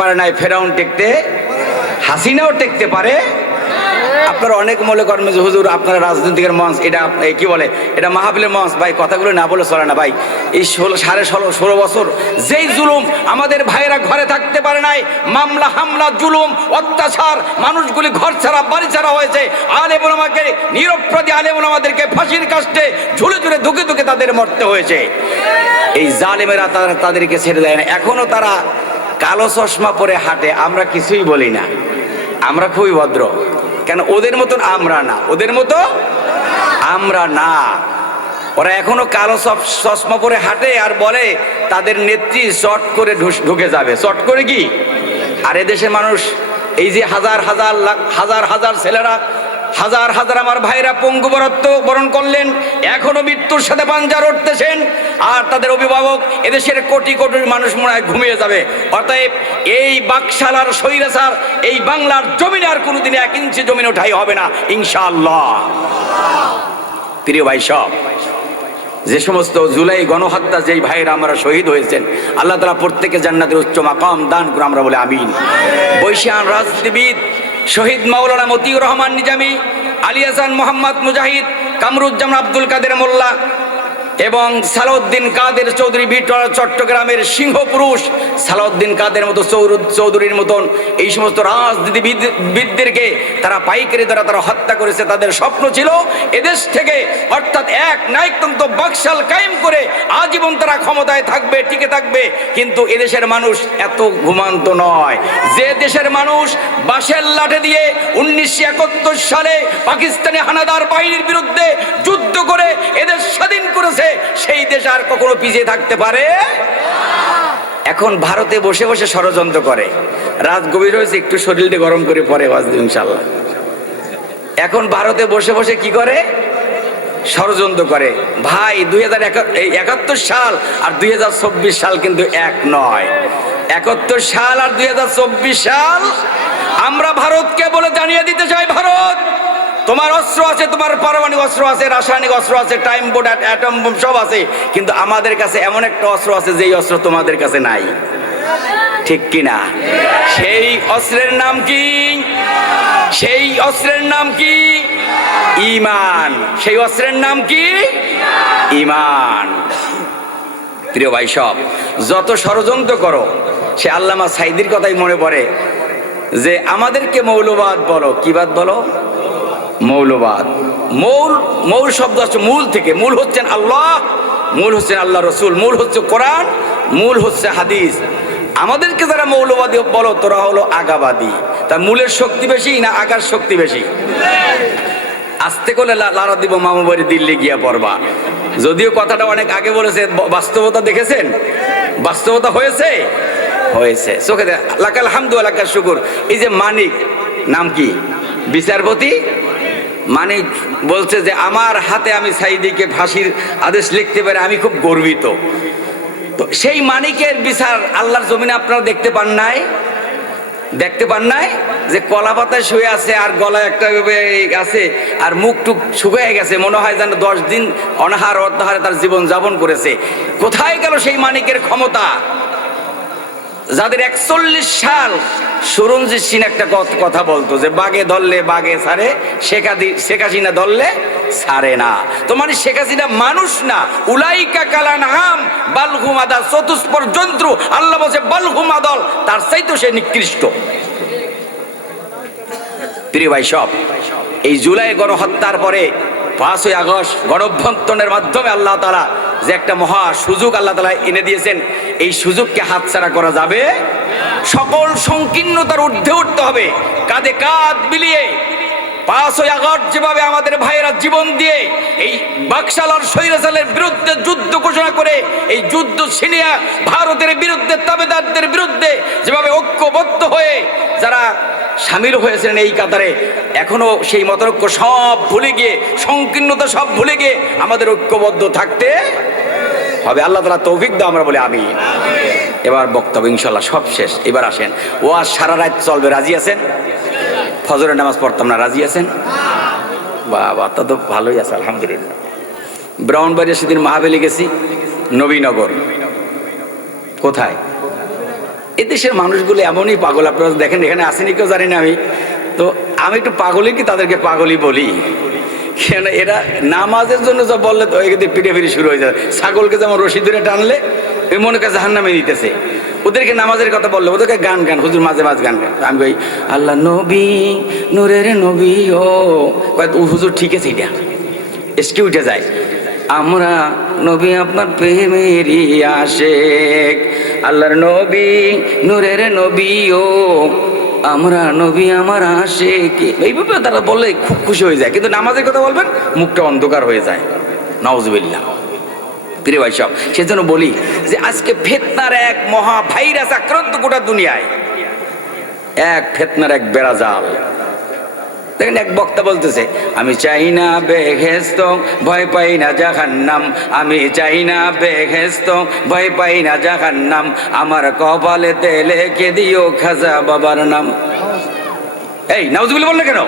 পারে নাই, ফেরাউন টেকতে, হাসিনাও টেকতে পারে। আপনারা অনেক মনে করেন যে হুজুর, আপনারা রাজনৈতিকের মঞ্চ, এটা কি বলে, এটা মাহাবিলের মঞ্চ, ভাই, কথাগুলো না বলে চলে না, ভাই। এই ষোলো, সাড়ে ষোলো ষোলো বছর যেই জুলুম আমাদের ভাইয়েরা ঘরে থাকতে পারে নাই, মামলা, হামলা, জুলুম, অত্যাচার, মানুষগুলি ঘর ছাড়া, বাড়ি ছাড়া হয়েছে আলে আমাকে নিরপরাধী আলে আমাদেরকে ফাঁসির কাস্টে ঝুলে ঝুলে ধুকে ধুকে তাদের মরতে হয়েছে। এই জালেমেরা তারা, তাদেরকে ছেড়ে দেয় না। এখনও তারা কালো চশমা পরে হাঁটে, আমরা কিছুই বলি না। আমরা খুবই ভদ্র। কেন? ওদের মতন আমরা না। ওদের মতো আমরা না। ওরা এখনও কালো চশমা পরে হাঁটে আর বলে, তাদের নেত্রী চট করে ঢুকে যাবে। চট করে কি? আর এদেশের মানুষ, এই যে হাজার হাজার লাখ, হাজার হাজার ছেলেরা, হাজার হাজার আমার ভাইরা পঙ্গু বরত্ব বরণ করলেন এখনও মৃত্যুর সাথে পাঞ্জা উঠতেছেন আর তাদের অভিভাবক এদেশের কোটি কোটি মানুষ মনে হয় ঘুমিয়ে যাবে। অতএব এই বাকশালার সৈরাসার এই বাংলার জমিনে আর কোনোদিন এক ইঞ্চি জমিন ওঠাই হবে না, ইনশাআল্লাহ। প্রিয় ভাই সব, যে সমস্ত জুলাই গণহত্যা যেই ভাইয়েরা আমরা শহীদ হয়েছেন, আল্লাহ তালা প্রত্যেকে জান্নাতের উচ্চ মাকাম দান করে আমরা বলে আমিন। বৈশান রাজনীতিবিদ শহীদ মাওলানা মতিউর রহমান নিজামী আলিয়াসান মোহাম্মদ মুজাহিদ কামরুজ্জামান আব্দুল কাদের মোল্লা এবং সালাউদ্দিন কাদের চৌধুরী বিটরা চট্টগ্রামের সিংহ পুরুষ সালাউদ্দিন কাদের মতো চৌধুরীর মতন এই সমস্ত রাজনীতিবিদদেরকে তারা পাইকারি দ্বারা তারা হত্যা করেছে, তাদের স্বপ্ন ছিল এদেশ থেকে অর্থাৎ এক নায়কতন্ত্র বাকশাল কায়েম করে আজীবন তারা ক্ষমতায় থাকবে, টিকে থাকবে। কিন্তু এদেশের মানুষ এত ঘুমান্ত নয়। যে দেশের মানুষ বাঁশের লাঠে দিয়ে উনিশশো একাত্তর সালে পাকিস্তানি হানাদার বাহিনীর বিরুদ্ধে যুদ্ধ করে এদের স্বাধীন করেছে সেই দেশ আর কখনো পিছিয়ে থাকতে পারে? এখন ভারতে বসে বসে ষড়যন্ত্র করে। রাত গভীর হয়েছে, একটু শরীরটা গরম করে পরে ইনশাল্লাহ। এখন ভারতে বসে বসে কি করে? ষড়যন্ত্র করে। ভাই, দুই হাজার একাত্তর সাল আর দুই হাজার চব্বিশ সাল কিন্তু এক নয়। একাত্তর সাল আর দুই হাজার চব্বিশ সাল আমরা ভারতকে বলে জানিয়ে দিতে চাই, ভারত! তোমার অস্ত্র আছে, তোমার পারমাণবিক অস্ত্র আছে, রাসায়নিক অস্ত্র আছে টাইম বোর্ড অ্যাটম বোম সব আছে। কিন্তু আমাদের কাছে এমন একটা অস্ত্র আছে যেই অস্ত্র তোমাদের কাছে নাই। ঠিক কিনা? সেই অস্ত্রের নাম কি? সেই অস্ত্রের নাম কি? ইমান। সেই অস্ত্রের নাম কি? ইমান। প্রিয় ভাই, সব। যত ষড়যন্ত্র করো, সে আল্লামা সাইদির কথাই মনে পড়ে যে, আমাদেরকে মৌলবাদ বলো। কি বাদ বলো? মৌলবাদ। মৌল মৌল শব্দ হচ্ছে মূল থেকে। মূল হচ্ছেন আল্লাহ, মূল হচ্ছেন আল্লাহ রসুল, মূল হচ্ছে কোরআন, মূল হচ্ছে হাদিস। আমাদেরকে যারা মৌলবাদী বলো, তোরা হলো আগাবাদী। তা মূলের শক্তি বেশি না আগার শক্তি বেশি? আসতে করে লারা দিব, মামু বাড়ি দিল্লি গিয়া পড়বা। যদিও কথাটা অনেক আগে বলেছে বাস্তবতা দেখেছেন? বাস্তবতা হয়েছে? হয়েছে। চোখে লাকাল হামদু শুকুর। এই যে মানিক, নাম কি? বিচারপতি? মানিক বলছে যে, আমার হাতে আমি সাইদিকে ফাঁসির আদেশ লিখতে পারি আমি খুব গর্বিত। তো সেই মানিকের বিচার আল্লাহর জমিনে আপনারা দেখতে পান নাই? দেখতে পান নাই? যে কলা পাতায় শুয়ে আছে আর গলায় একটা আছে আর মুখ টুক শুকিয়ে গেছে, মনে হয় যেন দশ দিন অনাহার অর্ধাহারে তার জীবন যাপন করেছে। কোথায় গেল সেই মানিকের ক্ষমতা? যাদের একচল্লিশ সাল সুরঞ্জিত সিং একটা কথা বলতো যে, বাগে ধরলে বাগে সারে, শেখ হাদি- শেখ হাসিনা ধরলে সারে না। তো মানে শেখ হাসিনা মানুষ না। উলাইকা কালান হাম বালহুম আদাল, চতুষ্পর জন্তু আল্লাহ বলছে বালহুম আদল, তার চাইতো সে নিকৃষ্ট। প্রিয় ভাই, সব। এই জুলাই গণহত্যার পরে পাঁচই আগস্ট গণভ্যন্তনের মাধ্যমে আল্লাহ তালা যে একটা মহা সুযোগ আল্লাহ তালা এনে দিয়েছেন, এই সুযোগকে হাতছাড়া করা যাবে সকল সংকীর্ণতার ঊর্ধ্বে উঠতে হবে। কাঁধে কাঁধ মিলিয়ে পাঁচই আগস্ট যেভাবে আমাদের ভাইয়েরা জীবন দিয়ে এই বাকশালার সৈরাসালের বিরুদ্ধে যুদ্ধ ঘোষণা করে, এই যুদ্ধ ছিনিয়া ভারতের বিরুদ্ধে, তাবেদারদের বিরুদ্ধে যেভাবে ঐক্যবদ্ধ হয়ে যারা সামিল হয়েছেন এই কাতারে, এখনও সেই মতৈক্য সব ভুলে গিয়ে, সংকীর্ণতা সব ভুলে গিয়ে আমাদের ঐক্যবদ্ধ থাকতে হবে। আল্লাহ তালা তৌফিক দাও আমরা বলে আমি এবার বক্তব্য ইনশাল্লাহ সব শেষ। এবার আসেন। ও আজ সারা রাত চলবে। রাজি আছেন? ফজরের নামাজ পড়তাম না রাজি আছেন? বাবা, তা তো ভালোই আছে, আলহামদুলিল্লাহ। ব্রাউনবাড়ি সেদিন মাহাবেলি গেছি। নবীনগর। কোথায়? এদেশের মানুষগুলো এমনই পাগল। আপনারা দেখেন, এখানে আসেনি কেউ, জানি না আমি। তো আমি একটু পাগলই কি তাদেরকে পাগলই বলি? কেন এরা নামাজের জন্য যা বললে তো এদের পিঠে ফিরে শুরু হয়ে যায়। ছাগলকে যেমন রশি ধরে টানলে মনে কাছে হান্নামে দিতেছে ওদেরকে নামাজের কথা বলল, ওদেরকে গান গান, হুজুর মাঝে মাঝে গান গান। আমি কই, আল্লাহ নবী, নূরের নবী, ও। হুজুর ঠিক আছে এটা। এসকে উঠে যায়। আমরা নবী আপনার প্রেমেরই আশেক। আল্লাহর নবী, নূরের নবী, ও। আমরা নবী আমার আশেক। এইভাবে তারা বললে খুব খুশি হয়ে যায়। কিন্তু নামাজের কথা বলবেন, মুখটা অন্ধকার হয়ে যায়। নওয়াজবিল্লাহ প্রিয় ভাই সব সেজন্য বলি যে আজকে ফেতনার এক মহা ভাইরাস আক্রান্ত গোটা দুনিয়ায়। এক ফেতনার এক বেড়াজাল। দেখেন এক বক্তা বলতেছে, আমি চাই না বেহেস্ত ভয় পাই না জাহান্নাম। আমি চাই না বেহেস্ত ভয় পাই না জাহান্নাম। আমার কপালে তেলে কে দিও খাজা বাবার নাম। এই নাউজুবিল বললে কেন?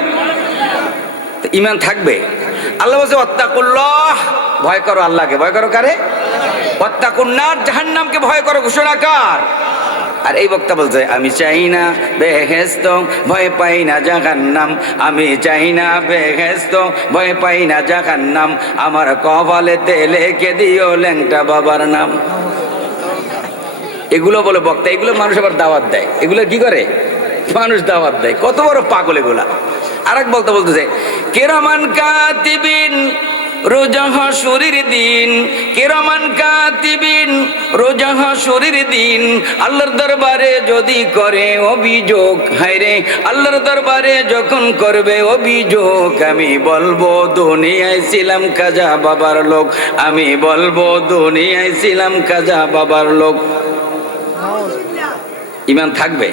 ইমান থাকবে। আল্লাহ বলছে অত্তাকুল্লাহ ভয় করো আল্লাহকে, ভয় করো কারে? অত্তাকুন্নার জাহান্নামকে ভয় করো, ঘোষণা কার? আর এই বক্তা বলছে, আমি চাই না বেহেস্ত ভয় পাই না জাহান্নাম। আমি চাই না বেহেস্ত ভয় পাই না জাহান্নাম। আমার কপালে তেলে কে দিও ল্যাংটা বাবার নাম। এগুলো বলে বক্তা, এগুলো মানুষ আবার দাওয়াত দেয়। এগুলো কি করে? মানুষ দাওয়াত দেয়। কত বড় পাগল এগুলা। আর এক বক্তা বলতেছে, কেরামান কাতিবিন কাতিবিন আল্লাহর দরবারে যদি করে অভিযোগ আল্লাহর দরবারে যখন করবে অভিযোগ, আমি বলব, দুনিয়ায় ছিলাম কাজা বাবার লোক। আমি বলব, দুনিয়ায় ছিলাম কাজা বাবার লোক। ইমান থাকবে?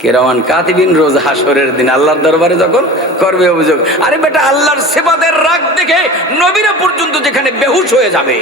কেরামান কাতিবিন রোজ হাসরের দিন আল্লাহর দরবারে যখন করবে অভিযোগ, আরে বেটা আল্লাহর সেবাদের রাগ দেখে নবীরা পর্যন্ত যেখানে বেহুশ হয়ে যাবে।